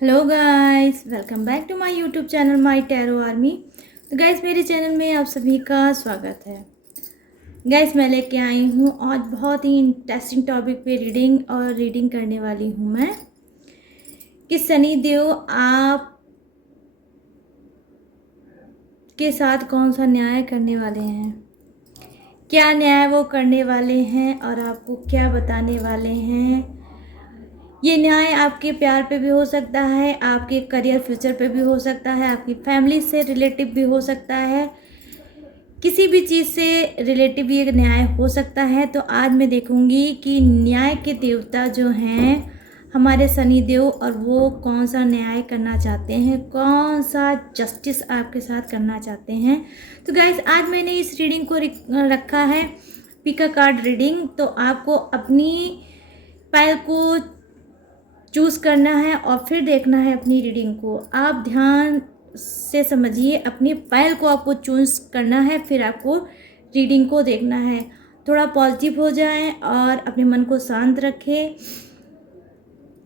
Hello guys, welcome back to my YouTube channel my tarot army. तो guys, मेरे channel में आप सभी का स्वागत है। गाइस, मैं लेके आई हूँ आज बहुत ही इंटरेस्टिंग टॉपिक पे रीडिंग करने वाली हूँ मैं कि शनि देव आप के साथ कौन सा न्याय करने वाले हैं, क्या न्याय वो करने वाले हैं और आपको क्या बताने वाले हैं। ये न्याय आपके प्यार पे भी हो सकता है, आपके करियर फ्यूचर पे भी हो सकता है, आपकी फैमिली से रिलेटिव भी हो सकता है, किसी भी चीज़ से रिलेटिव ये न्याय हो सकता है। तो आज मैं देखूंगी कि न्याय के देवता जो हैं हमारे शनि देव, और वो कौन सा न्याय करना चाहते हैं, कौन सा जस्टिस आपके साथ करना चाहते हैं। तो गाइस, आज मैंने इस रीडिंग को रखा है पिक अ कार्ड रीडिंग। तो आपको अपनी पायल को चूज़ करना है और फिर देखना है अपनी रीडिंग को। आप ध्यान से समझिए, अपनी फाइल को आपको चूज़ करना है, फिर आपको रीडिंग को देखना है। थोड़ा पॉजिटिव हो जाएं और अपने मन को शांत रखें।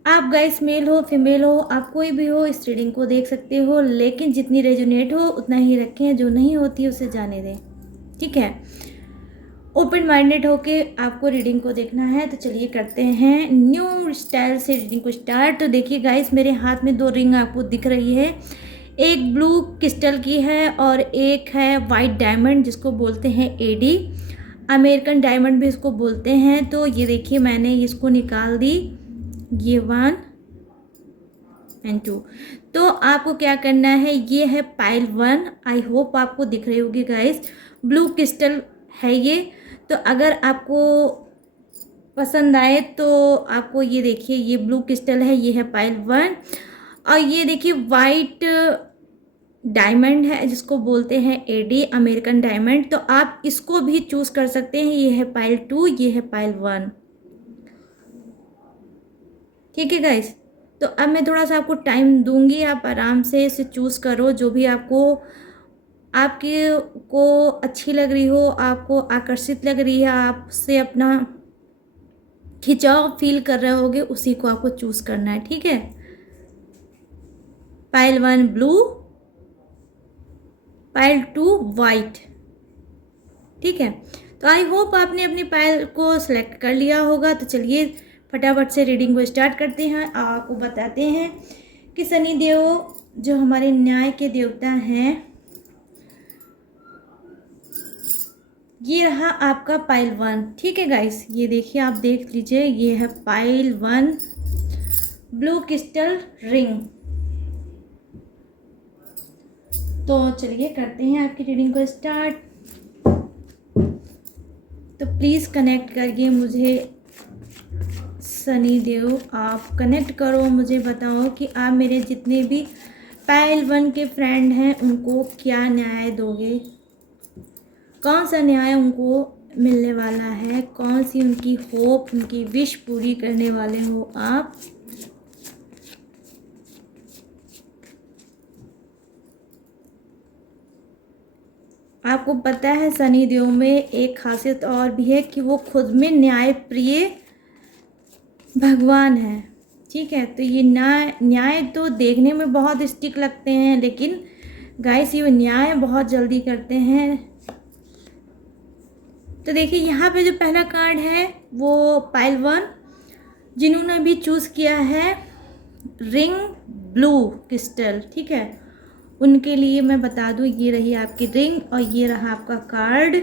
आप गाइस मेल हो फीमेल हो, आप कोई भी हो, इस रीडिंग को देख सकते हो, लेकिन जितनी रेजोनेट हो उतना ही रखें, जो नहीं होती उसे जाने दें। ठीक है, ओपन माइंडेड होके आपको रीडिंग को देखना है। तो चलिए करते हैं न्यू स्टाइल से रीडिंग को स्टार्ट। तो देखिए गाइस, मेरे हाथ में दो रिंग आपको दिख रही है, एक ब्लू क्रिस्टल की है और एक है वाइट डायमंड जिसको बोलते हैं एडी, अमेरिकन डायमंड भी इसको बोलते हैं। तो ये देखिए, मैंने इसको निकाल दी, ये 1 एंड 2। तो आपको क्या करना है, ये है पाइल 1। आई होप आपको दिख रही होगी गाइस, ब्लू क्रिस्टल है ये। तो अगर आपको पसंद आए तो आपको ये देखिए, ये ब्लू क्रिस्टल है, ये है पाइल 1। और ये देखिए वाइट डायमंड है जिसको बोलते हैं एडी, अमेरिकन डायमंड। तो आप इसको भी चूज कर सकते हैं, ये है पाइल 2, ये है पाइल 1। ठीक है गाइस, तो अब मैं थोड़ा सा आपको टाइम दूंगी, आप आराम से इसे चूज करो, जो भी आपके को अच्छी लग रही हो, आपको आकर्षित लग रही है, आपसे अपना खिंचाव फील कर रहे होगे, उसी को आपको चूज करना है। ठीक है, पाइल 1 ब्लू, पाइल 2 वाइट। ठीक है, तो आई होप आपने अपनी पाइल को सिलेक्ट कर लिया होगा। तो चलिए फटाफट से रीडिंग को स्टार्ट करते हैं। आपको बताते हैं कि शनि देव जो हमारे न्याय के देवता हैं, ये रहा आपका पाइल 1। ठीक है गाइस, ये देखिए, आप देख लीजिए, ये है पाइल 1 ब्लू क्रिस्टल रिंग। तो चलिए करते हैं आपकी रीडिंग को स्टार्ट। तो प्लीज़ कनेक्ट करिए मुझे शनि देव, आप कनेक्ट करो, मुझे बताओ कि आप मेरे जितने भी पाइल 1 के फ्रेंड हैं उनको क्या न्याय दोगे, कौन सा न्याय उनको मिलने वाला है, कौन सी उनकी होप, उनकी विश पूरी करने वाले हो आप। आपको पता है शनि देव में एक खासियत और भी है कि वो खुद में न्याय प्रिय भगवान है। ठीक है, तो ये न्याय तो देखने में बहुत स्टिक लगते हैं, लेकिन गाइस ये न्याय बहुत जल्दी करते हैं। तो देखिए, यहाँ पे जो पहला कार्ड है वो पाइल 1 जिन्होंने भी चूज़ किया है रिंग ब्लू क्रिस्टल। ठीक है, उनके लिए मैं बता दूँ, ये रही आपकी रिंग और ये रहा आपका कार्ड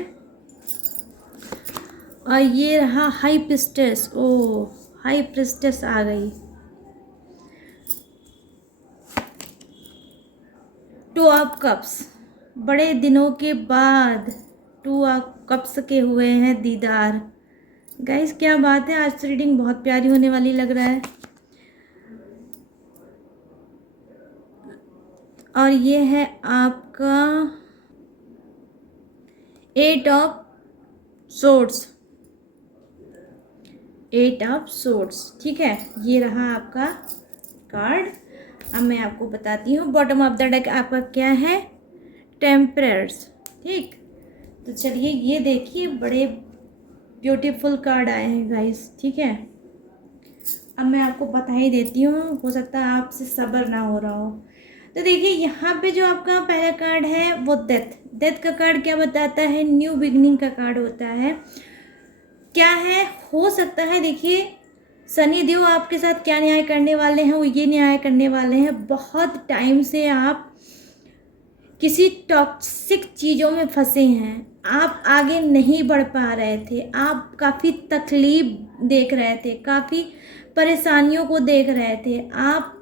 और ये रहा हाई प्रिस्टेस। ओ, हाई प्रिस्टेस आ गई। 2 ऑफ कप्स, बड़े दिनों के बाद 2 ऑफ कप्स के हुए हैं दीदार। गाइस क्या बात है, आज तो रीडिंग बहुत प्यारी होने वाली लग रहा है। और ये है आपका 8 ऑफ सोर्ड्स, 8 ऑफ सोर्ड्स। ठीक है, ये रहा आपका कार्ड। अब मैं आपको बताती हूँ बॉटम ऑफ द डेक आपका क्या है, टेम्परर्स। ठीक, तो चलिए ये देखिए, बड़े ब्यूटीफुल कार्ड आए हैं गाइस। ठीक है, अब मैं आपको बता ही देती हूँ, हो सकता है आपसे सब्र ना हो रहा हो। तो देखिए यहाँ पे जो आपका पहला कार्ड है वो डेथ। डेथ का कार्ड क्या बताता है? न्यू बिगनिंग का कार्ड होता है। क्या है, हो सकता है देखिए शनि देव आपके साथ क्या न्याय करने वाले हैं, वो ये न्याय करने वाले हैं, बहुत टाइम से आप किसी टॉक्सिक चीज़ों में फंसे हैं, आप आगे नहीं बढ़ पा रहे थे, आप काफ़ी तकलीफ देख रहे थे, काफ़ी परेशानियों को देख रहे थे, आप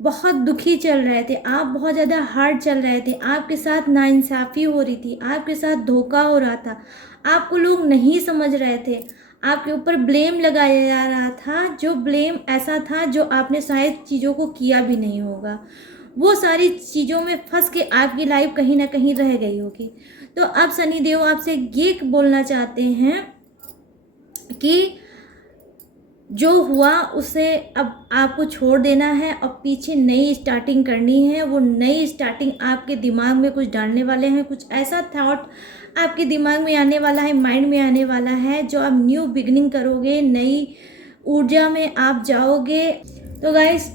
बहुत दुखी चल रहे थे, आप बहुत ज़्यादा हार्ड चल रहे थे, आपके साथ नाइंसाफ़ी हो रही थी, आपके साथ धोखा हो रहा था, आपको लोग नहीं समझ रहे थे, आपके ऊपर ब्लेम लगाया जा रहा था, जो ब्लेम ऐसा था जो आपने शायद चीज़ों को किया भी नहीं होगा। वो सारी चीज़ों में फंस के आपकी लाइफ कहीं ना कहीं रह गई होगी। तो अब शनि देव आपसे ये बोलना चाहते हैं कि जो हुआ उसे अब आपको छोड़ देना है और पीछे नई स्टार्टिंग करनी है। वो नई स्टार्टिंग आपके दिमाग में कुछ डालने वाले हैं, कुछ ऐसा थॉट आपके दिमाग में आने वाला है, माइंड में आने वाला है, जो आप न्यू बिगनिंग करोगे, नई ऊर्जा में आप जाओगे। तो गाइस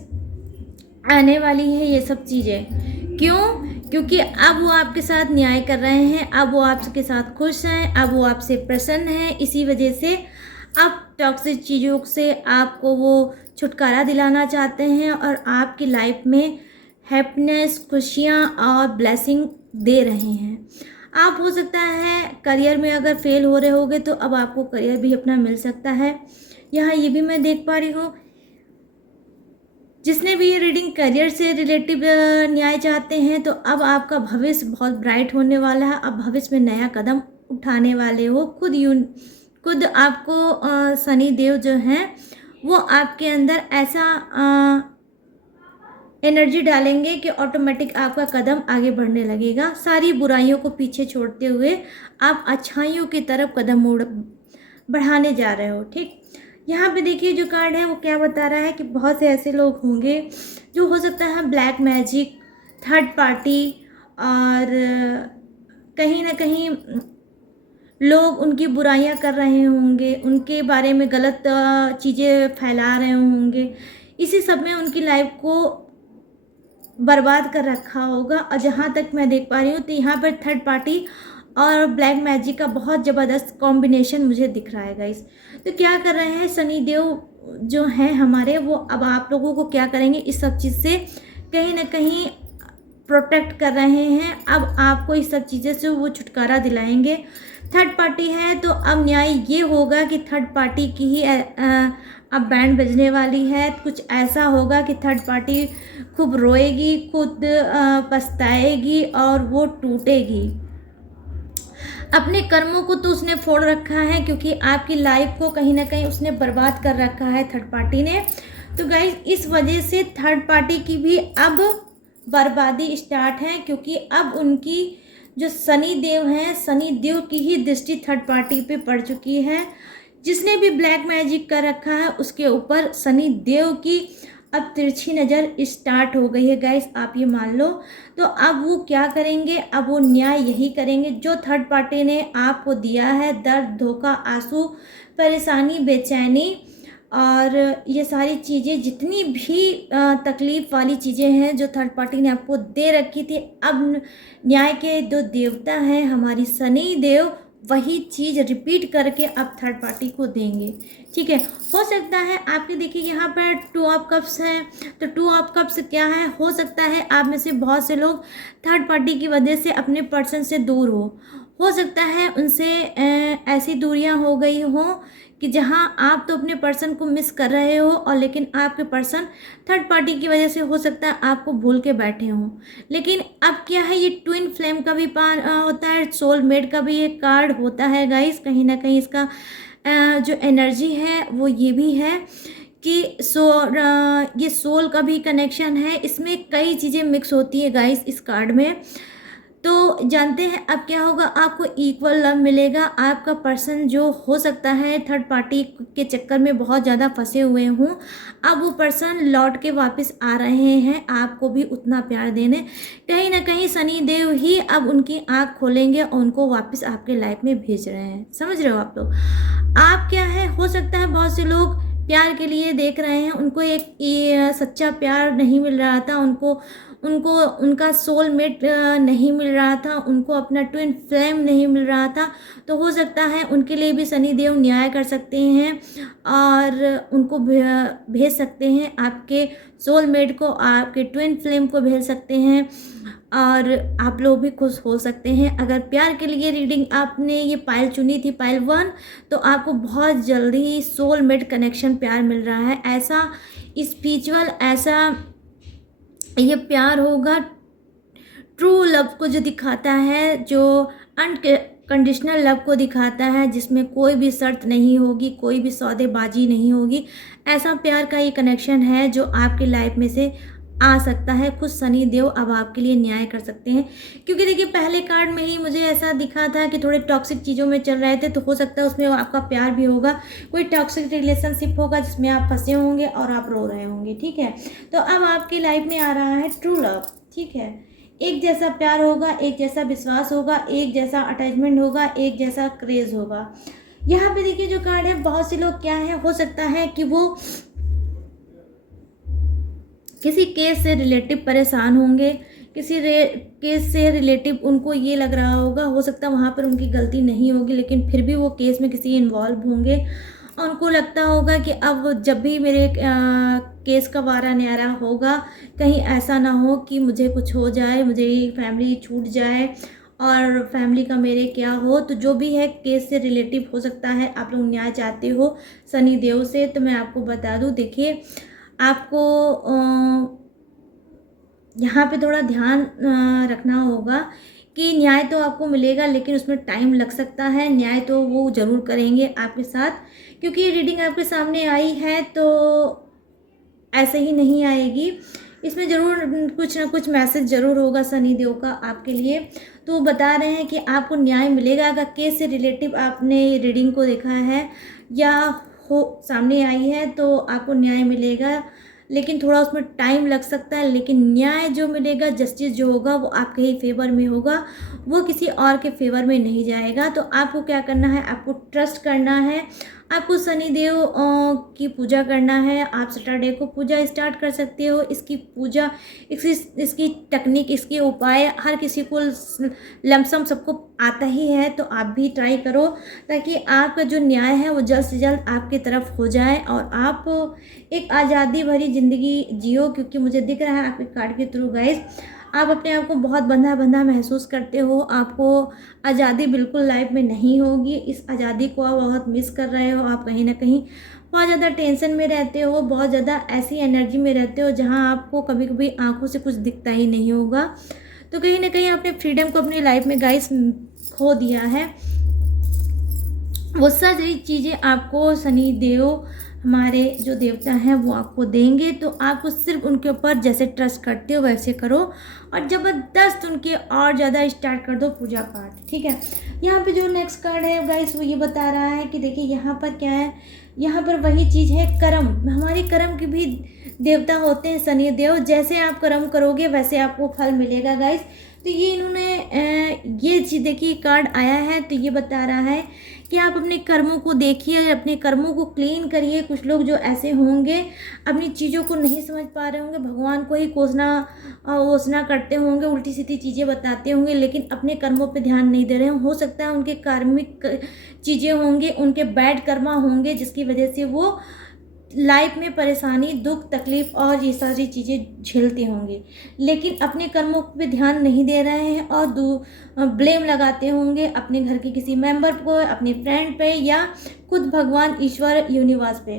आने वाली है ये सब चीज़ें। क्यों? क्योंकि अब वो आपके साथ न्याय कर रहे हैं, अब वो आपके साथ खुश हैं, अब वो आपसे प्रसन्न हैं। इसी वजह से अब टॉक्सिक चीज़ों से आपको वो छुटकारा दिलाना चाहते हैं और आपकी लाइफ में हैप्पीनेस, खुशियाँ और ब्लेसिंग दे रहे हैं। आप हो सकता है करियर में अगर फेल हो रहे होगे तो अब आपको करियर भी अपना मिल सकता है। यहाँ ये भी मैं देख पा रही हूँ, जिसने भी ये रीडिंग करियर से रिलेटिव न्याय चाहते हैं, तो अब आपका भविष्य बहुत ब्राइट होने वाला है। अब भविष्य में नया कदम उठाने वाले हो। खुद आपको शनि देव जो हैं वो आपके अंदर ऐसा एनर्जी डालेंगे कि ऑटोमेटिक आपका कदम आगे बढ़ने लगेगा। सारी बुराइयों को पीछे छोड़ते हुए आप अच्छाइयों की तरफ कदम बढ़ाने जा रहे हो। ठीक, यहाँ पे देखिए जो कार्ड है वो क्या बता रहा है कि बहुत से ऐसे लोग होंगे जो हो सकता है ब्लैक मैजिक, थर्ड पार्टी और कहीं ना कहीं लोग उनकी बुराइयां कर रहे होंगे, उनके बारे में गलत चीज़ें फैला रहे होंगे। इसी सब में उनकी लाइफ को बर्बाद कर रखा होगा। और जहाँ तक मैं देख पा रही हूँ तो यहाँ पर थर्ड पार्टी और ब्लैक मैजिक का बहुत ज़बरदस्त कॉम्बिनेशन मुझे दिख रहा है गाइस। तो क्या कर रहे हैं शनि देव जो हैं हमारे, वो अब आप लोगों को क्या करेंगे, इस सब चीज़ से कहीं ना कहीं प्रोटेक्ट कर रहे हैं। अब आपको इस सब चीज़ें से वो छुटकारा दिलाएंगे। थर्ड पार्टी है तो अब न्याय ये होगा कि थर्ड पार्टी की ही अब बैंड बजने वाली है। कुछ ऐसा होगा कि थर्ड पार्टी खूब रोएगी, खुद पछताएगी और वो टूटेगी। अपने कर्मों को तो उसने फोड़ रखा है, क्योंकि आपकी लाइफ को कहीं ना कहीं उसने बर्बाद कर रखा है थर्ड पार्टी ने। तो गाइस इस वजह से थर्ड पार्टी की भी अब बर्बादी स्टार्ट है, क्योंकि अब उनकी जो शनि देव हैं, शनि देव की ही दृष्टि थर्ड पार्टी पे पड़ चुकी है। जिसने भी ब्लैक मैजिक कर रखा है उसके ऊपर शनि देव की अब तिरछी नज़र स्टार्ट हो गई है गाइस, आप ये मान लो। तो अब वो क्या करेंगे, अब वो न्याय यही करेंगे जो थर्ड पार्टी ने आपको दिया है, दर्द, धोखा, आंसू, परेशानी, बेचैनी और ये सारी चीज़ें, जितनी भी तकलीफ़ वाली चीज़ें हैं जो थर्ड पार्टी ने आपको दे रखी थी, अब न्याय के जो देवता हैं हमारी शनि देव वही चीज़ रिपीट करके अब थर्ड पार्टी को देंगे। ठीक है, हो सकता है आपके देखिए यहाँ पर 2 ऑफ कप्स हैं, तो 2 ऑफ कप्स क्या है, हो सकता है आप में से बहुत से लोग थर्ड पार्टी की वजह से अपने पर्सन से दूर हो सकता है उनसे ऐसी दूरियां हो गई हो कि जहां आप तो अपने पर्सन को मिस कर रहे हो और लेकिन आपके पर्सन थर्ड पार्टी की वजह से हो सकता है आपको भूल के बैठे हों। लेकिन अब क्या है, ये ट्विन फ्लेम का भी होता है, सोलमेट का भी एक कार्ड होता है गाइस। कहीं ना कहीं इसका जो एनर्जी है वो ये भी है कि ये सोल का भी कनेक्शन है। इसमें कई चीज़ें मिक्स होती है गाइस इस कार्ड में। तो जानते हैं अब क्या होगा, आपको इक्वल लव मिलेगा। आपका पर्सन जो हो सकता है थर्ड पार्टी के चक्कर में बहुत ज़्यादा फंसे हुए हों, अब वो पर्सन लौट के वापस आ रहे हैं आपको भी उतना प्यार देने। कहीं ना कहीं शनि देव ही अब उनकी आँख खोलेंगे और उनको वापस आपके लाइफ में भेज रहे हैं। समझ रहे हो आप लोग? आप क्या है, हो सकता है बहुत से लोग प्यार के लिए देख रहे हैं, उनको एक ये सच्चा प्यार नहीं मिल रहा था, उनको उनको उनका सोलमेट नहीं मिल रहा था, उनको अपना ट्विन फ्लेम नहीं मिल रहा था। तो हो सकता है उनके लिए भी शनि देव न्याय कर सकते हैं और उनको भेज सकते हैं, आपके सोलमेट को, आपके ट्विन फ्लेम को भेज सकते हैं और आप लोग भी खुश हो सकते हैं। अगर प्यार के लिए रीडिंग आपने ये पाइल चुनी थी, पाइल 1, तो आपको बहुत जल्दी सोलमेट कनेक्शन प्यार मिल रहा है। ऐसा स्पिरिचुअल, ऐसा ये प्यार होगा ट्रू लव को जो दिखाता है, जो अनकंडीशनल लव को दिखाता है, जिसमें कोई भी शर्त नहीं होगी, कोई भी सौदेबाजी नहीं होगी। ऐसा प्यार का ये कनेक्शन है जो आपकी लाइफ में से आ सकता है। खुद शनि देव अब आपके लिए न्याय कर सकते हैं, क्योंकि देखिए पहले कार्ड में ही मुझे ऐसा दिखा था कि थोड़े टॉक्सिक चीज़ों में चल रहे थे, तो हो सकता है उसमें आपका प्यार भी होगा, कोई टॉक्सिक रिलेशनशिप होगा जिसमें आप फंसे होंगे और आप रो रहे होंगे। ठीक है, तो अब आपकी लाइफ में आ रहा है ट्रू लव। ठीक है, एक जैसा प्यार होगा, एक जैसा विश्वास होगा, एक जैसा अटैचमेंट होगा, एक जैसा क्रेज होगा। यहाँ पे देखिए जो कार्ड है, बहुत से लोग क्या है, हो सकता है कि वो किसी केस से रिलेटिव परेशान होंगे, किसी केस से रिलेटिव उनको ये लग रहा होगा, हो सकता है वहाँ पर उनकी गलती नहीं होगी, लेकिन फिर भी वो केस में किसी इन्वॉल्व होंगे और उनको लगता होगा कि अब जब भी मेरे केस का वारा न्यारा होगा, कहीं ऐसा ना हो कि मुझे कुछ हो जाए, मुझे फैमिली छूट जाए और फैमिली का मेरे क्या हो। तो जो भी है केस से रिलेटिव हो सकता है आप लोग न्याय चाहते हो शनि देव से। तो मैं आपको बता दूं, देखिए आपको यहाँ पे थोड़ा ध्यान रखना होगा कि न्याय तो आपको मिलेगा, लेकिन उसमें टाइम लग सकता है। न्याय तो वो ज़रूर करेंगे आपके साथ, क्योंकि ये रीडिंग आपके सामने आई है तो ऐसे ही नहीं आएगी, इसमें ज़रूर कुछ ना कुछ मैसेज ज़रूर होगा शनि देव का आपके लिए। तो वो बता रहे हैं कि आपको न्याय मिलेगा। अगर केस से रिलेटिव आपने रीडिंग को देखा है या हो सामने आई है तो आपको न्याय मिलेगा, लेकिन थोड़ा उसमें टाइम लग सकता है। लेकिन न्याय जो मिलेगा, जस्टिस जो होगा वो आपके ही फेवर में होगा, वो किसी और के फेवर में नहीं जाएगा। तो आपको क्या करना है, आपको ट्रस्ट करना है, आपको शनि देव की पूजा करना है। आप सैटरडे को पूजा स्टार्ट कर सकते हो। इसकी पूजा, इसकी टेक्निक, इसके उपाय हर किसी को लमसम सबको आता ही है, तो आप भी ट्राई करो ताकि आपका जो न्याय है वो जल्द से जल्द आपकी तरफ हो जाए और आप एक आज़ादी भरी ज़िंदगी जियो। क्योंकि मुझे दिख रहा है आपके कार्ड के थ्रू गाइस, आप अपने आप को बहुत बंधा बंधा महसूस करते हो, आपको आज़ादी बिल्कुल लाइफ में नहीं होगी। इस आज़ादी को आप बहुत मिस कर रहे हो, आप कहीं ना कहीं बहुत ज़्यादा टेंशन में रहते हो, बहुत ज़्यादा ऐसी एनर्जी में रहते हो जहां आपको कभी कभी आंखों से कुछ दिखता ही नहीं होगा। तो कहीं ना कहीं आपने फ्रीडम को अपनी लाइफ में गाइस खो दिया है। वो सारी चीज़ें आपको शनि देव, हमारे जो देवता हैं, वो आपको देंगे। तो आपको सिर्फ उनके ऊपर जैसे ट्रस्ट करते हो वैसे करो और ज़बरदस्त उनके और ज़्यादा स्टार्ट कर दो पूजा पाठ। ठीक है, यहाँ पे जो नेक्स्ट कार्ड है गाइस वो ये बता रहा है कि देखिए यहाँ पर क्या है, यहाँ पर वही चीज़ है, कर्म। हमारे कर्म के भी देवता होते हैं शनि देव, जैसे आप कर्म करोगे वैसे आपको फल मिलेगा गाइस। तो ये इन्होंने ये चीज़ देखिए कार्ड आया है, तो ये बता रहा है कि आप अपने कर्मों को देखिए, अपने कर्मों को क्लीन करिए। कुछ लोग जो ऐसे होंगे अपनी चीज़ों को नहीं समझ पा रहे होंगे, भगवान को ही कोसना वोसना करते होंगे, उल्टी सीधी चीज़ें बताते होंगे, लेकिन अपने कर्मों पे ध्यान नहीं दे रहे हैं। हो सकता है उनके कार्मिक चीज़ें होंगे, उनके बैड कर्मा होंगे, जिसकी वजह से वो लाइफ में परेशानी, दुख, तकलीफ और ये सारी चीज़ें झेलते होंगे, लेकिन अपने कर्मों पे ध्यान नहीं दे रहे हैं और ब्लेम लगाते होंगे अपने घर के किसी मेंबर को, अपने फ्रेंड पे या खुद भगवान ईश्वर यूनिवर्स पे।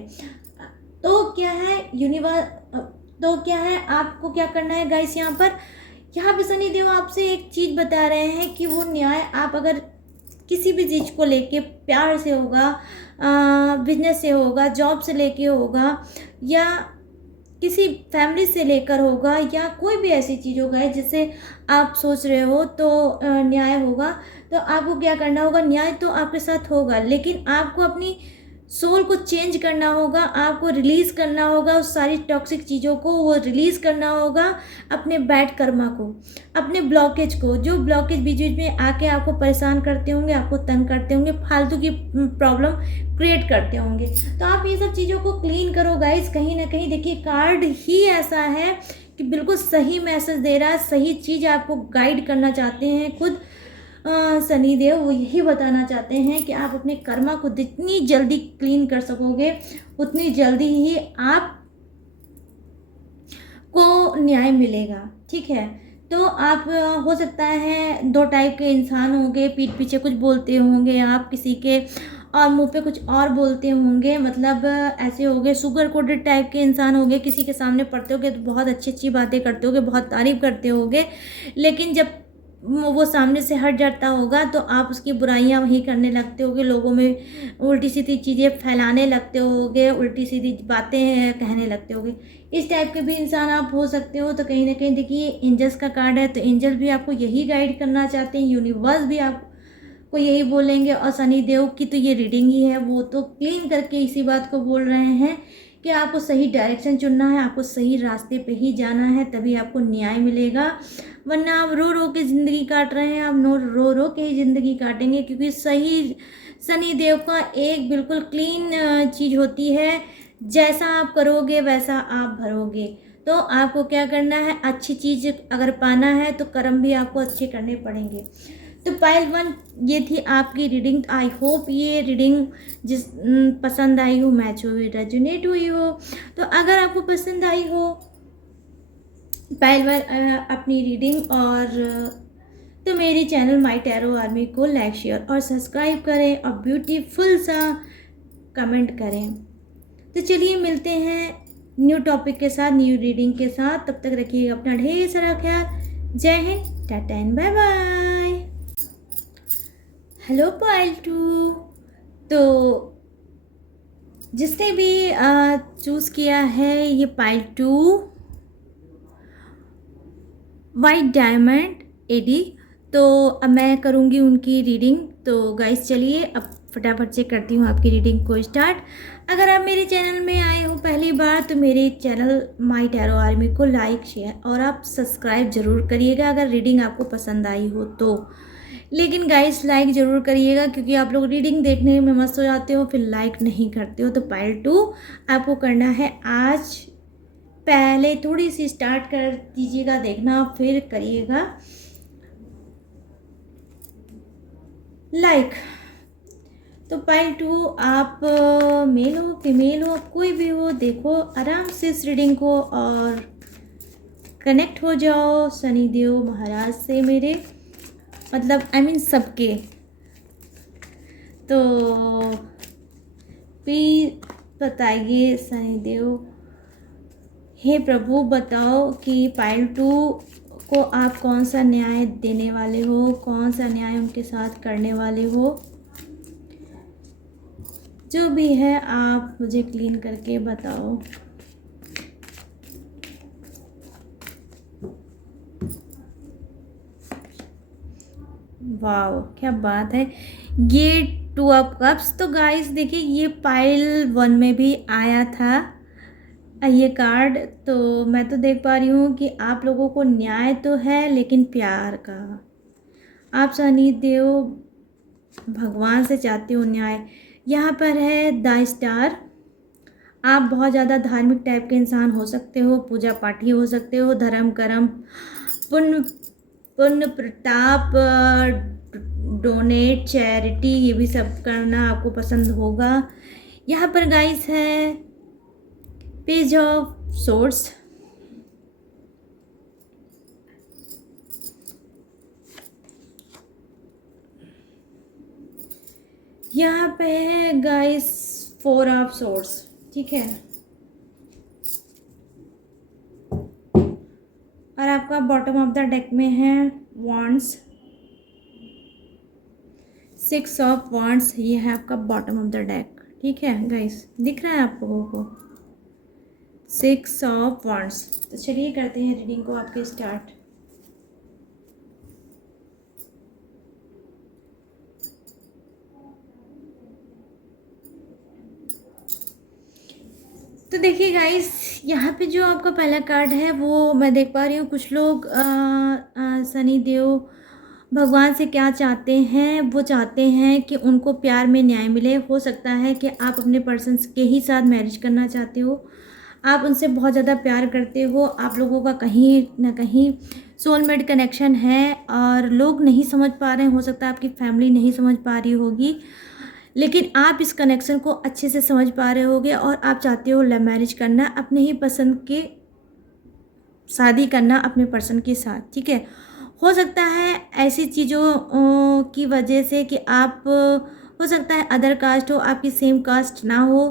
तो क्या है तो क्या है, आपको क्या करना है गाइस, यहाँ पे शनि देव आपसे एक चीज़ बता रहे हैं कि वो न्याय आप अगर किसी भी चीज़ को लेके, प्यार से होगा, बिजनेस से होगा, जॉब से लेके होगा या किसी फैमिली से लेकर होगा या कोई भी ऐसी चीज़ होगा जिससे आप सोच रहे हो, तो न्याय होगा। तो आपको क्या करना होगा, न्याय तो आपके साथ होगा, लेकिन आपको अपनी सोल को चेंज करना होगा, आपको रिलीज़ करना होगा उस सारी टॉक्सिक चीज़ों को, वो रिलीज़ करना होगा अपने बैड कर्मा को, अपने ब्लॉकेज को, जो ब्लॉकेज बीच बीच में आके आपको परेशान करते होंगे, आपको तंग करते होंगे, फालतू की प्रॉब्लम क्रिएट करते होंगे। तो आप ये सब चीज़ों को क्लीन करो गाइस। कहीं ना कहीं देखिए कार्ड ही ऐसा है कि बिल्कुल सही मैसेज दे रहा है, सही चीज़ आपको गाइड करना चाहते हैं खुद शनिदेव। वो यही बताना चाहते हैं कि आप अपने कर्मा को जितनी जल्दी क्लीन कर सकोगे उतनी जल्दी ही आप को न्याय मिलेगा। ठीक है, तो आप हो सकता है दो टाइप के इंसान होंगे, पीठ पीछे कुछ बोलते होंगे आप किसी के और मुंह पे कुछ और बोलते होंगे, मतलब ऐसे होंगे सुगर कोटेड टाइप के इंसान होंगे, किसी के सामने पढ़ते होंगे तो बहुत अच्छी अच्छी बातें करते होंगे, बहुत तारीफ करते होंगे, लेकिन जब वो सामने से हट जाता होगा तो आप उसकी बुराइयां वहीं करने लगते होगे, लोगों में उल्टी सीधी चीज़ें फैलाने लगते होगे, उल्टी सीधी बातें कहने लगते होगे। इस टाइप के भी इंसान आप हो सकते हो। तो कहीं ना कहीं देखिए एंजल्स का कार्ड है, तो एंजल भी आपको यही गाइड करना चाहते हैं, यूनिवर्स भी आपको यही बोलेंगे, और शनि देव की तो ये रीडिंग ही है, वो तो क्लीन करके इसी बात को बोल रहे हैं कि आपको सही डायरेक्शन चुनना है, आपको सही रास्ते पे ही जाना है, तभी आपको न्याय मिलेगा। वरना आप रो रो के ज़िंदगी काट रहे हैं, आप रो रो के ही ज़िंदगी काटेंगे, क्योंकि सही शनि देव का एक बिल्कुल क्लीन चीज़ होती है, जैसा आप करोगे वैसा आप भरोगे। तो आपको क्या करना है, अच्छी चीज़ अगर पाना है तो कर्म भी आपको अच्छे करने पड़ेंगे। तो पाइल 1 ये थी आपकी रीडिंग। आई होप ये रीडिंग पसंद आई हो, मैच हुई, रेजोनेट हुई हो। तो अगर आपको पसंद आई हो पाइल 1 अपनी रीडिंग, और तो मेरी चैनल माई टैरो आर्मी को लाइक शेयर और सब्सक्राइब करें और ब्यूटीफुल सा कमेंट करें। तो चलिए मिलते हैं न्यू टॉपिक के साथ, न्यू रीडिंग के साथ। तब तक रखिएगा अपना ढेर सारा ख्याल। जय Hind, tata and bye bye. Hello पाइल 2। तो जिसने भी चूज़ किया है ये पाइल 2 वाइट डायमंड एडी, तो अब मैं करूँगी उनकी रीडिंग। तो गाइस चलिए अब फटाफट से करती हूँ आपकी रीडिंग को स्टार्ट। अगर आप मेरे चैनल में आए हो पहली बार तो मेरे चैनल माई टैरो आर्मी को लाइक शेयर और आप सब्सक्राइब ज़रूर करिएगा अगर रीडिंग आपको पसंद आई हो तो। लेकिन गाइस लाइक ज़रूर करिएगा, क्योंकि आप लोग रीडिंग देखने में मस्त हो जाते हो फिर लाइक नहीं करते हो। तो पाइल 2 आपको करना है आज, पहले थोड़ी सी स्टार्ट कर दीजिएगा देखना, फिर करिएगा लाइक। तो पाइल 2 आप मेल हो फीमेल हो कोई भी हो, देखो आराम से इस रीडिंग को और कनेक्ट हो जाओ शनिदेव महाराज से मेरे, मतलब आई मीन सबके। तो प्लीज बताइए शनिदेव, हे प्रभु बताओ कि पाइल 2 को आप कौन सा न्याय देने वाले हो, कौन सा न्याय उनके साथ करने वाले हो। जो भी है आप मुझे क्लीन करके बताओ। वाह क्या बात है, ये 2 ऑफ कप्स। तो गाइस देखिए ये पाइल 1 में भी आया था ये कार्ड। तो मैं तो देख पा रही हूँ कि आप लोगों को न्याय तो है लेकिन प्यार का, आप शनिदेव भगवान से चाहते हो न्याय। यहाँ पर है द स्टार। आप बहुत ज़्यादा धार्मिक टाइप के इंसान हो सकते हो, पूजा पाठी हो सकते हो, धर्म कर्म पुण्य पुण्य प्रताप डोनेट चैरिटी ये भी सब करना आपको पसंद होगा। यहाँ पर गाइस है पेज ऑफ सोर्स। यहाँ पे है गाइस 4 ऑफ सोर्स। ठीक है, और आपका बॉटम ऑफ द डेक में है वॉन्ड्स, 6 ऑफ वॉन्ड्स, ये है आपका बॉटम ऑफ द डेक। ठीक है गाइस, दिख रहा है आप लोगों को 6 ऑफ वॉन्ड्स। तो चलिए करते हैं रीडिंग को आपके स्टार्ट। देखिए गाइस, यहाँ पे जो आपका पहला कार्ड है वो मैं देख पा रही हूँ। कुछ लोग शनि देव भगवान से क्या चाहते हैं, वो चाहते हैं कि उनको प्यार में न्याय मिले। हो सकता है कि आप अपने पर्सन के ही साथ मैरिज करना चाहते हो, आप उनसे बहुत ज़्यादा प्यार करते हो, आप लोगों का कहीं ना कहीं सोलमेट कनेक्शन है और लोग नहीं समझ पा रहे हैं। हो सकता है आपकी फैमिली नहीं समझ पा रही होगी, लेकिन आप इस कनेक्शन को अच्छे से समझ पा रहे होगे और आप चाहते हो लव मैरिज करना, अपने ही पसंद के शादी करना अपने पर्सन के साथ, ठीक है। हो सकता है ऐसी चीज़ों की वजह से कि आप, हो सकता है अदर कास्ट हो, आपकी सेम कास्ट ना हो,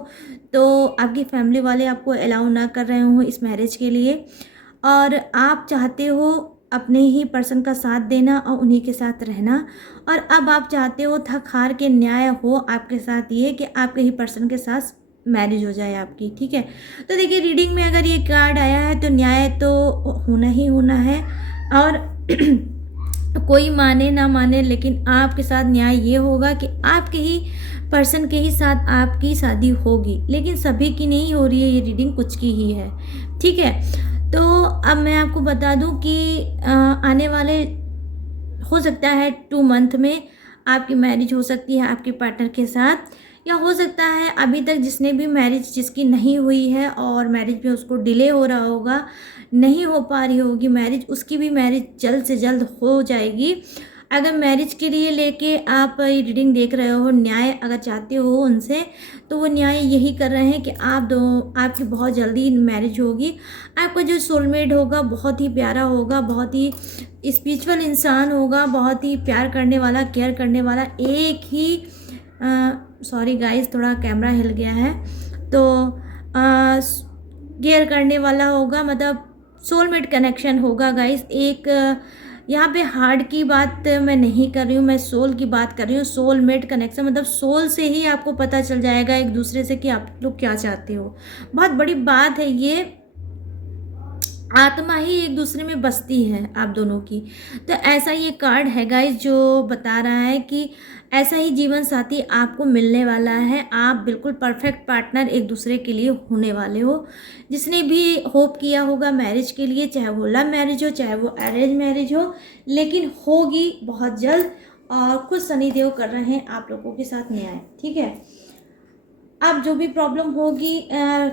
तो आपकी फैमिली वाले आपको अलाउ ना कर रहे हो इस मैरिज के लिए, और आप चाहते हो अपने ही पर्सन का साथ देना और उन्हीं के साथ रहना। और अब आप चाहते हो थक हार के न्याय हो आपके साथ, ये कि आपके ही पर्सन के साथ मैरिज हो जाए आपकी, ठीक है। तो देखिए, रीडिंग में अगर ये कार्ड आया है तो न्याय तो होना ही होना है, और कोई माने ना माने लेकिन आपके साथ न्याय ये होगा कि आपके ही पर्सन के ही साथ आपकी शादी होगी। लेकिन सभी की नहीं हो रही है ये रीडिंग, कुछ की ही है, ठीक है। तो अब मैं आपको बता दूं कि आने वाले, हो सकता है 2 मंथ में आपकी मैरिज हो सकती है आपके पार्टनर के साथ, या हो सकता है अभी तक जिसने भी मैरिज जिसकी नहीं हुई है और मैरिज में उसको डिले हो रहा होगा, नहीं हो पा रही होगी मैरिज, उसकी भी मैरिज जल्द से जल्द हो जाएगी। अगर मैरिज के लिए लेके आप ये रीडिंग देख रहे हो, न्याय अगर चाहते हो उनसे, तो वो न्याय यही कर रहे हैं कि आपकी बहुत जल्दी मैरिज होगी। आपका जो सोलमेट होगा बहुत ही प्यारा होगा, बहुत ही स्पिरिचुअल इंसान होगा, बहुत ही प्यार करने वाला, केयर करने वाला, एक ही सॉरी गाइस, थोड़ा कैमरा हिल गया है, तो केयर करने वाला होगा, मतलब सोलमेट कनेक्शन होगा गाइस। एक यहाँ पे हार्ट की बात मैं नहीं कर रही हूँ, मैं सोल की बात कर रही हूँ। सोलमेट कनेक्शन मतलब सोल से ही आपको पता चल जाएगा एक दूसरे से कि आप लोग क्या चाहते हो। बहुत बड़ी बात है ये, आत्मा ही एक दूसरे में बसती है आप दोनों की। तो ऐसा ये कार्ड है गाइस जो बता रहा है कि ऐसा ही जीवन साथी आपको मिलने वाला है। आप बिल्कुल परफेक्ट पार्टनर एक दूसरे के लिए होने वाले हो। जिसने भी होप किया होगा मैरिज के लिए, चाहे वो लव मैरिज हो चाहे वो अरेंज मैरिज हो, लेकिन होगी बहुत जल्द, और खुद शनिदेव कर रहे हैं आप लोगों के साथ न्याय, ठीक है। अब जो भी प्रॉब्लम होगी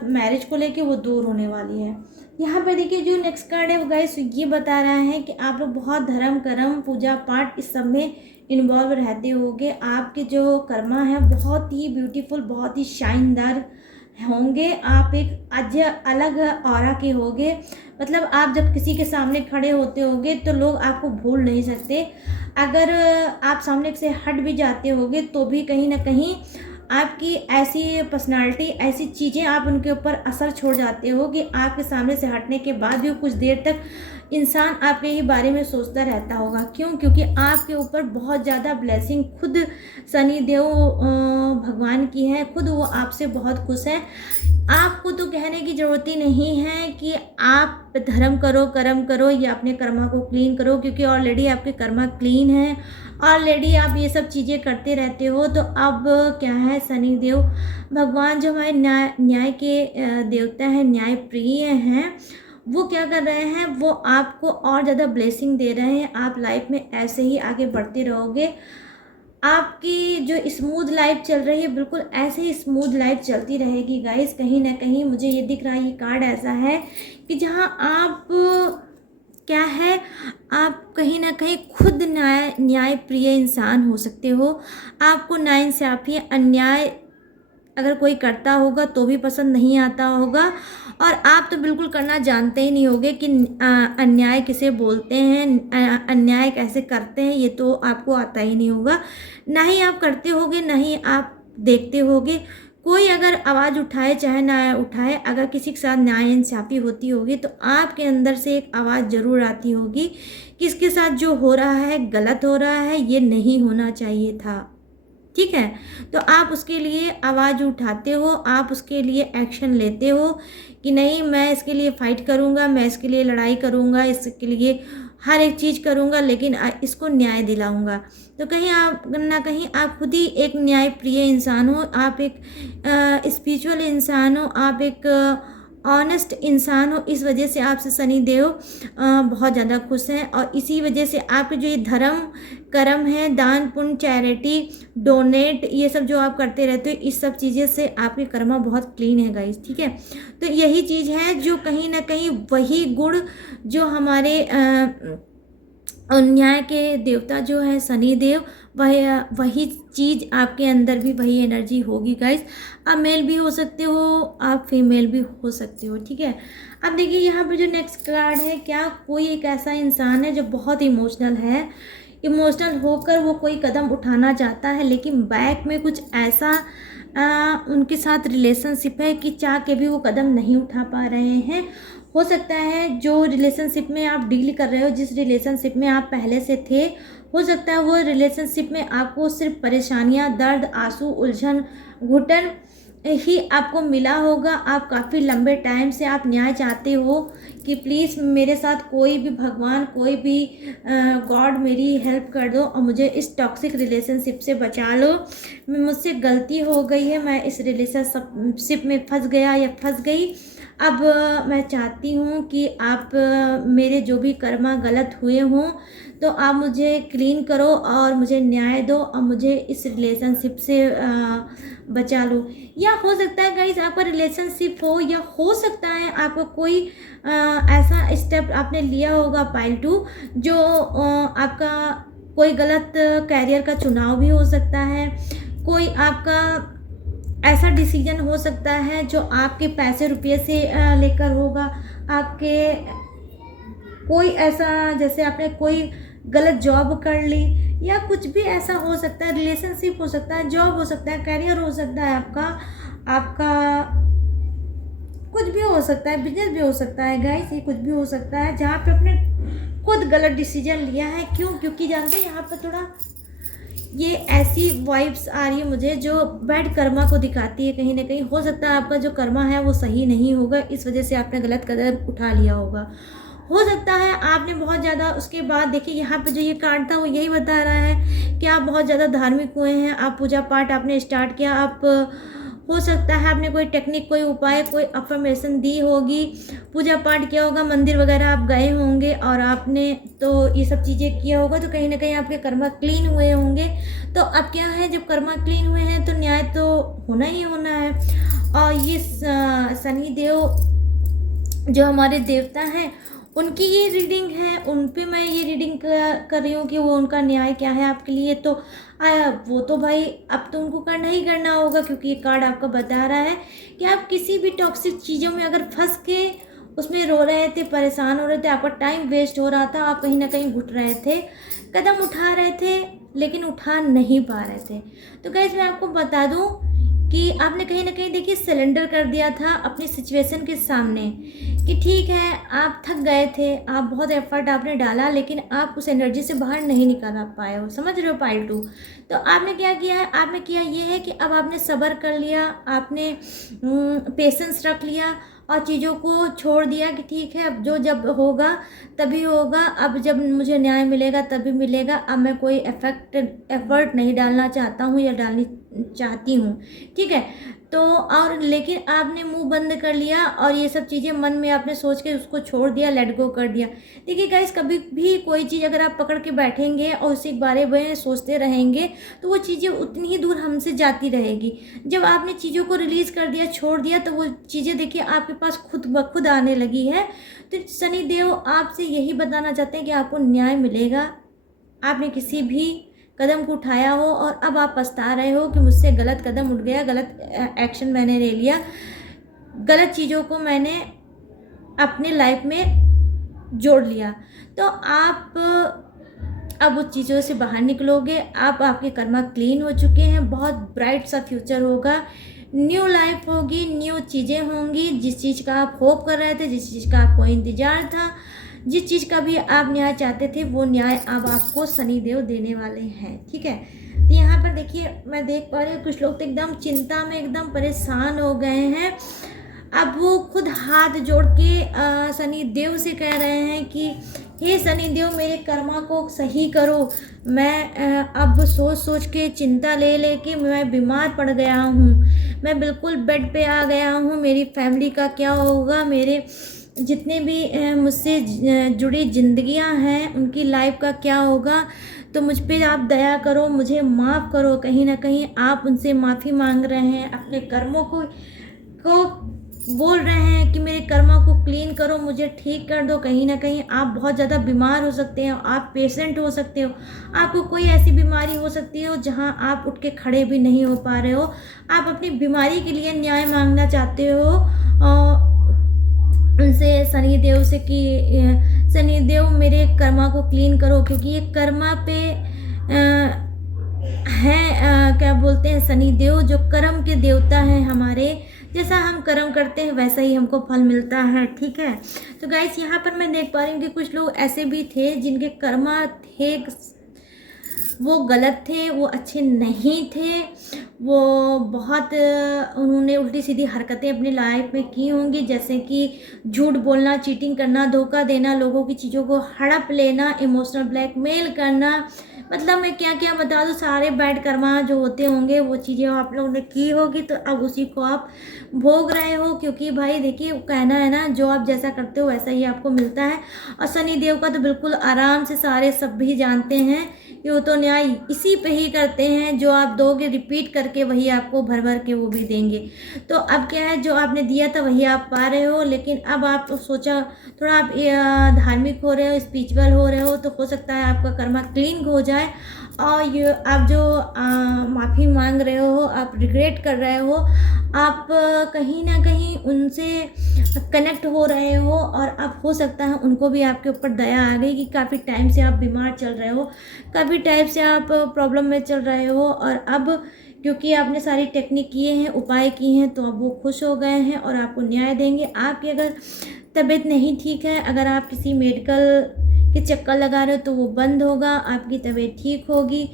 मैरिज को लेके वो दूर होने वाली है। यहाँ पे देखिए जो नेक्स्ट कार्ड है वो गाइस ये बता रहा है कि आप लोग बहुत धर्म कर्म पूजा पाठ इस सब में इन्वॉल्व रहते होंगे। आपके जो कर्मा है बहुत ही ब्यूटीफुल, बहुत ही शानदार होंगे। आप एक अलग ऑरा के होंगे, मतलब आप जब किसी के सामने खड़े होते होंगे तो लोग आपको भूल नहीं सकते। अगर आप सामने से हट भी जाते होंगे तो भी कहीं ना कहीं आपकी ऐसी पर्सनालिटी, ऐसी चीज़ें आप उनके ऊपर असर छोड़ जाते हो कि आपके सामने से हटने के बाद भी कुछ देर तक इंसान आपके ही बारे में सोचता रहता होगा। क्यों? क्योंकि आपके ऊपर बहुत ज़्यादा ब्लेसिंग खुद शनि देव भगवान की है, खुद वो आपसे बहुत खुश है। आपको तो कहने की ज़रूरत ही नहीं है कि आप धर्म करो, कर्म करो या अपने कर्मा को क्लीन करो, क्योंकि ऑलरेडी आपके कर्मा क्लीन है, ऑलरेडी आप ये सब चीज़ें करते रहते हो। तो अब क्या है, शनि देव भगवान जो हमारे न्याय के देवता हैं, न्याय प्रिय हैं, वो क्या कर रहे हैं, वो आपको और ज़्यादा ब्लेसिंग दे रहे हैं। आप लाइफ में ऐसे ही आगे बढ़ते रहोगे। आपकी जो स्मूथ लाइफ चल रही है बिल्कुल ऐसे ही स्मूथ लाइफ चलती रहेगी गाइस। कहीं ना कहीं मुझे ये दिख रहा है, ये कार्ड ऐसा है कि जहाँ आप क्या है, आप कहीं ना कहीं खुद न्याय प्रिय इंसान हो सकते हो। आपको नाइंसाफ़ी, अन्याय अगर कोई करता होगा तो भी पसंद नहीं आता होगा, और आप तो बिल्कुल करना जानते ही नहीं होगे कि अन्याय किसे बोलते हैं, अन्याय कैसे करते हैं, ये तो आपको आता ही नहीं होगा। ना ही आप करते होगे, ना ही आप देखते होगे। कोई अगर आवाज़ उठाए चाहे ना उठाए, अगर किसी के साथ नाइंसाफ़ी होती होगी तो आपके अंदर से एक आवाज़ ज़रूर आती होगी कि इसके साथ जो हो रहा है गलत हो रहा है, ये नहीं होना चाहिए था, ठीक है। तो आप उसके लिए आवाज़ उठाते हो, आप उसके लिए एक्शन लेते हो कि नहीं मैं इसके लिए फ़ाइट करूँगा, मैं इसके लिए लड़ाई करूँगा, इसके लिए हर एक चीज़ करूँगा, लेकिन इसको न्याय दिलाऊँगा। तो कहीं आप ना कहीं आप खुद ही एक न्यायप्रिय इंसान हो, आप एक स्पिरिचुअल इंसान हो, आप एक ऑनेस्ट इंसान हो। इस वजह से आपसे सनी देव बहुत ज़्यादा खुश हैं, और इसी वजह से आपके जो ये धर्म कर्म है, दान पुण्य, चैरिटी, डोनेट, ये सब जो आप करते रहते हो, इस सब चीज़ें से आपके कर्मा बहुत क्लीन है गाइस, ठीक है। तो यही चीज़ है जो कहीं ना कहीं वही गुण जो हमारे और न्याय के देवता जो है शनि देव, वही चीज़ आपके अंदर भी वही एनर्जी होगी गाइस। आप मेल भी हो सकते हो, आप फीमेल भी हो सकते हो, ठीक है। अब देखिए यहाँ पे जो नेक्स्ट कार्ड है, क्या कोई एक ऐसा इंसान है जो बहुत इमोशनल है, इमोशनल होकर वो कोई कदम उठाना चाहता है, लेकिन बैक में कुछ ऐसा उनके साथ रिलेशनशिप है कि चाह के भी वो कदम नहीं उठा पा रहे हैं। हो सकता है जो रिलेशनशिप में आप डील कर रहे हो, जिस रिलेशनशिप में आप पहले से थे, हो सकता है वो रिलेशनशिप में आपको सिर्फ परेशानियां, दर्द, आंसू, उलझन, घुटन ही आपको मिला होगा। आप काफ़ी लंबे टाइम से आप न्याय चाहते हो कि प्लीज़ मेरे साथ कोई भी भगवान, कोई भी गॉड मेरी हेल्प कर दो और मुझे इस टॉक्सिक रिलेशनशिप से बचा लो। मुझसे गलती हो गई है, मैं इस रिलेशनशिप में फंस गया या फंस गई। अब मैं चाहती हूँ कि आप मेरे जो भी कर्मा गलत हुए हों तो आप मुझे क्लीन करो और मुझे न्याय दो और मुझे इस रिलेशनशिप से बचा लो। या हो सकता है गाइस आपका रिलेशनशिप हो, या हो सकता है आपको कोई ऐसा स्टेप आपने लिया होगा पाइल 2, जो आपका कोई गलत कैरियर का चुनाव भी हो सकता है, कोई आपका ऐसा डिसीजन हो सकता है जो आपके पैसे रुपये से लेकर होगा, आपके कोई ऐसा जैसे आपने कोई गलत जॉब कर ली, या कुछ भी ऐसा हो सकता है। रिलेशनशिप हो सकता है, जॉब हो सकता है, करियर हो सकता है, आपका कुछ भी हो सकता है, बिजनेस भी हो सकता है गाइस, ये कुछ भी हो सकता है जहाँ पे आपने खुद गलत डिसीजन लिया है। क्यों? क्योंकि जानते हैं यहाँ पर थोड़ा ये ऐसी वाइब्स आ रही है मुझे जो बैड कर्मा को दिखाती है। कहीं ना कहीं हो सकता है आपका जो कर्मा है वो सही नहीं होगा, इस वजह से आपने गलत कदम उठा लिया होगा। हो सकता है आपने बहुत ज़्यादा, उसके बाद देखिए यहाँ पे जो ये कार्ड था वो यही बता रहा है कि आप बहुत ज़्यादा धार्मिक हुए हैं, आप पूजा पाठ आपने स्टार्ट किया, आप हो सकता है आपने कोई टेक्निक, कोई उपाय, कोई अफर्मेशन दी होगी, पूजा पाठ किया होगा, मंदिर वगैरह आप गए होंगे और आपने तो ये सब चीज़ें किया होगा, तो कहीं ना कहीं आपके कर्मा क्लीन हुए होंगे। तो अब क्या है, जब कर्मा क्लीन हुए हैं तो न्याय तो होना ही होना है। और ये शनि देव जो हमारे देवता हैं उनकी ये रीडिंग है, उन पे मैं ये रीडिंग कर रही हूँ कि वो उनका न्याय क्या है आपके लिए। तो वो तो भाई अब तो उनको करना ही करना होगा, क्योंकि ये कार्ड आपका बता रहा है कि आप किसी भी टॉक्सिक चीज़ों में अगर फंस के उसमें रो रहे थे, परेशान हो रहे थे, आपका टाइम वेस्ट हो रहा था, आप कहीं ना कहीं घुट रहे थे, कदम उठा रहे थे लेकिन उठा नहीं पा रहे थे। तो गाइस मैं आपको बता दूँ कि आपने कहीं ना कहीं देखिए सिलेंडर कर दिया था अपनी सिचुएशन के सामने कि ठीक है आप थक गए थे, आप बहुत एफर्ट आपने डाला, लेकिन आप उस एनर्जी से बाहर नहीं निकाल पाए हो, समझ रहे हो पाइल 2। तो आपने क्या किया है, आपने किया ये है कि अब आपने सब्र कर लिया, आपने पेशेंस रख लिया और चीज़ों को छोड़ दिया कि ठीक है अब जो जब होगा तभी होगा, अब जब मुझे न्याय मिलेगा तभी मिलेगा, अब मैं कोई एफर्ट नहीं डालना चाहता हूँ या डालनी चाहती हूँ, ठीक है। तो और लेकिन आपने मुंह बंद कर लिया और ये सब चीज़ें मन में आपने सोच के उसको छोड़ दिया, लेट गो कर दिया। देखिए गाइस कभी भी कोई चीज़ अगर आप पकड़ के बैठेंगे और उसी बारे में सोचते रहेंगे तो वो चीज़ें उतनी ही दूर हमसे जाती रहेगी। जब आपने चीज़ों को रिलीज़ कर दिया, छोड़ दिया, तो वो चीज़ें देखिए आपके पास खुद ब खुद आने लगी है। तो शनि देव आपसे यही बताना चाहते हैं कि आपको न्याय मिलेगा। आपने किसी भी कदम को उठाया हो और अब आप पछता रहे हो कि मुझसे गलत कदम उठ गया, गलत एक्शन मैंने ले लिया, गलत चीज़ों को मैंने अपने लाइफ में जोड़ लिया, तो आप अब उस चीज़ों से बाहर निकलोगे। आप आपके कर्मा क्लीन हो चुके हैं, बहुत ब्राइट सा फ्यूचर होगा, न्यू लाइफ होगी, न्यू चीज़ें होंगी। जिस चीज़ का आप होप कर रहे थे, जिस चीज़ का आपको इंतज़ार था, जिस चीज़ का भी आप न्याय चाहते थे, वो न्याय अब आपको शनि देव देने वाले हैं, ठीक है। तो यहाँ यहाँ पर देखिए मैं देख पा रही हूँ कुछ लोग तो एकदम चिंता में एकदम परेशान हो गए हैं। अब वो खुद हाथ जोड़ के शनि देव से कह रहे हैं कि हे शनि देव मेरे कर्मा को सही करो। मैं अब सोच सोच के चिंता ले ले के मैं बीमार पड़ गया हूँ, मैं बिल्कुल बेड पे आ गया हूँ। मेरी फैमिली का क्या होगा, मेरे जितने भी मुझसे जुड़ी जिंदगियां हैं उनकी लाइफ का क्या होगा। तो मुझ पे आप दया करो, मुझे माफ़ करो। कहीं ना कहीं आप उनसे माफ़ी मांग रहे हैं, अपने कर्मों को बोल रहे हैं कि मेरे कर्मों को क्लीन करो, मुझे ठीक कर दो। कहीं ना कहीं आप बहुत ज़्यादा बीमार हो सकते हो, आप पेशेंट हो सकते हो, आपको कोई ऐसी बीमारी हो सकती है जहां आप उठ के खड़े भी नहीं हो पा रहे हो। आप अपनी बीमारी के लिए न्याय मांगना चाहते हो उनसे, शनि देव से कि शनि देव मेरे कर्मा को क्लीन करो, क्योंकि ये कर्मा पे हैं क्या बोलते हैं शनि देव जो कर्म के देवता हैं हमारे। जैसा हम कर्म करते हैं वैसा ही हमको फल मिलता है, ठीक है। तो गाइस यहाँ पर मैं देख पा रही हूँ कि कुछ लोग ऐसे भी थे जिनके कर्मा थे वो गलत थे, वो अच्छे नहीं थे, वो बहुत उन्होंने उल्टी सीधी हरकतें अपनी लाइफ में की होंगी, जैसे कि झूठ बोलना, चीटिंग करना, धोखा देना, लोगों की चीज़ों को हड़प लेना, इमोशनल ब्लैकमेल करना। मतलब मैं क्या क्या बता दूँ, सारे बैड कर्मा जो होते होंगे वो चीज़ें आप लोगों ने की होगी, तो अब उसी को आप भोग रहे हो। क्योंकि भाई देखिए कहना है ना, जो आप जैसा करते हो वैसा ही आपको मिलता है। और शनि देव का तो बिल्कुल आराम से सारे सब भी जानते हैं कि वो तो न्याय इसी पे ही करते हैं, जो आप दोगे रिपीट करके वही आपको भर भर के वो भी देंगे। तो अब क्या है, जो आपने दिया था वही आप पा रहे हो, लेकिन अब आप सोचा थोड़ा आप धार्मिक हो रहे हो, स्पिरिचुअल हो रहे हो, तो हो सकता है आपका कर्मा क्लीन हो जाए। और ये आप जो माफ़ी मांग रहे हो, आप रिग्रेट कर रहे हो, आप कहीं ना कहीं उनसे कनेक्ट हो रहे हो, और अब हो सकता है उनको भी आपके ऊपर दया आ गई कि काफ़ी टाइम से आप बीमार चल रहे हो, काफ़ी टाइम से आप प्रॉब्लम में चल रहे हो, और अब क्योंकि आपने सारी टेक्निक किए हैं, उपाय किए हैं, तो अब वो खुश हो गए हैं और आपको न्याय देंगे। आपकी अगर तबीयत नहीं ठीक है, अगर आप किसी मेडिकल के चक्कर लगा रहे हो तो वो बंद होगा, आपकी तबीयत ठीक होगी।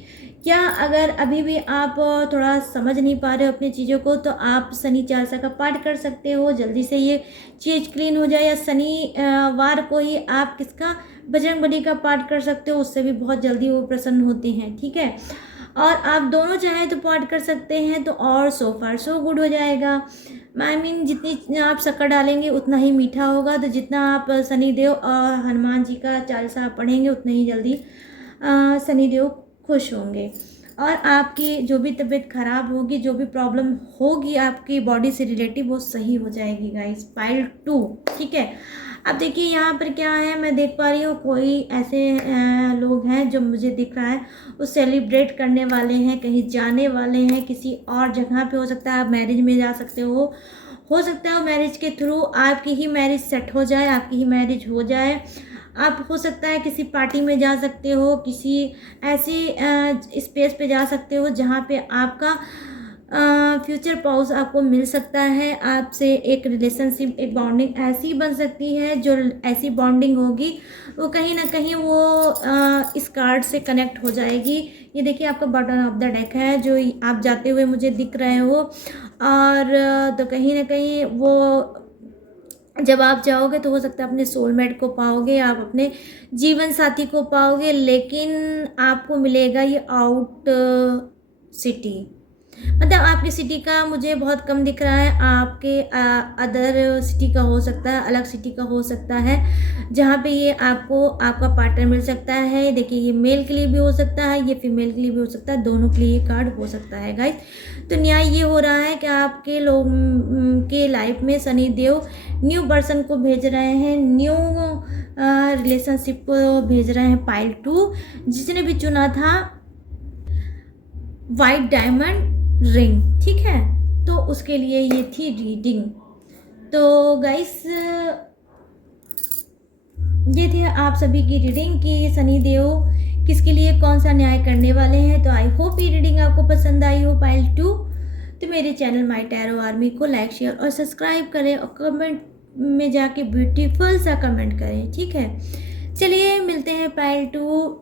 क्या अगर अभी भी आप थोड़ा समझ नहीं पा रहे हो अपनी चीज़ों को, तो आप शनि चालीसा का पाठ कर सकते हो, जल्दी से ये चीज़ क्लीन हो जाए। या शनिवार को ही आप किसका बजरंगबली का पाठ कर सकते हो, उससे भी बहुत जल्दी वो प्रसन्न होते हैं, ठीक है। और आप दोनों चाहें तो पाठ कर सकते हैं, तो और सो फार सो गुड हो जाएगा। आई मीन जितनी आप शक्कर डालेंगे उतना ही मीठा होगा। तो जितना आप शनिदेव और हनुमान जी का चालीसा पढ़ेंगे उतना ही जल्दी शनिदेव खुश होंगे, और आपकी जो भी तबीयत खराब होगी, जो भी प्रॉब्लम होगी आपकी बॉडी से रिलेटिव, वो सही हो जाएगी गाइस। पाइल 2, ठीक है। अब देखिए यहाँ पर क्या है, मैं देख पा रही हूँ कोई ऐसे लोग हैं जो मुझे दिख रहा है वो सेलिब्रेट करने वाले हैं, कहीं जाने वाले हैं, किसी और जगह पे। हो सकता है आप मैरिज में जा सकते हो सकता है वो मैरिज के थ्रू आपकी ही मैरिज सेट हो जाए, आपकी ही मैरिज हो जाए। आप हो सकता है किसी पार्टी में जा सकते हो, किसी ऐसी स्पेस पे जा सकते हो जहाँ पे आपका फ्यूचर पाउस आपको मिल सकता है। आपसे एक रिलेशनशिप, एक बॉन्डिंग ऐसी बन सकती है, जो ऐसी बॉन्डिंग होगी वो कहीं ना कहीं वो इस कार्ड से कनेक्ट हो जाएगी। ये देखिए आपका बटन ऑफ द डेक है जो आप जाते हुए मुझे दिख रहे हो, और तो कहीं ना कहीं वो जब आप जाओगे तो हो सकता है अपने सोलमेट को पाओगे, आप अपने जीवन साथी को पाओगे, लेकिन आपको मिलेगा ये आउट सिटी। मतलब आपकी सिटी का मुझे बहुत कम दिख रहा है, आपके अदर सिटी का हो सकता है, अलग सिटी का हो सकता है, जहाँ पे ये आपको आपका पार्टनर मिल सकता है। देखिए ये मेल के लिए भी हो सकता है, ये फीमेल के लिए भी हो सकता है, दोनों के लिए ये कार्ड हो सकता है गाइस। तो न्याय ये हो रहा है कि आपके लोग के लाइफ में शनि देव न्यू पर्सन को भेज रहे हैं, न्यू रिलेशनशिप को भेज रहे हैं। पाइल 2 जिसने भी चुना था वाइट डायमंड रिंग, ठीक है, तो उसके लिए ये थी रीडिंग। तो गाइस ये थी आप सभी की रीडिंग कि शनि देव किसके लिए कौन सा न्याय करने वाले हैं। तो आई होप ये रीडिंग आपको पसंद आई हो पाइल 2। तो मेरे चैनल माय टैरो आर्मी को लाइक, शेयर और सब्सक्राइब करें, और कमेंट में जाके ब्यूटीफुल सा कमेंट करें, ठीक है। चलिए मिलते हैं पाइल 2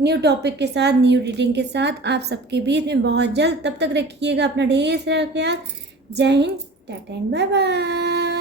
न्यू टॉपिक के साथ, न्यू रीडिंग के साथ आप सबके बीच में बहुत जल्द। तब तक रखिएगा अपना ढेर सारा ख्याल। जय Hind, tata and bye bye.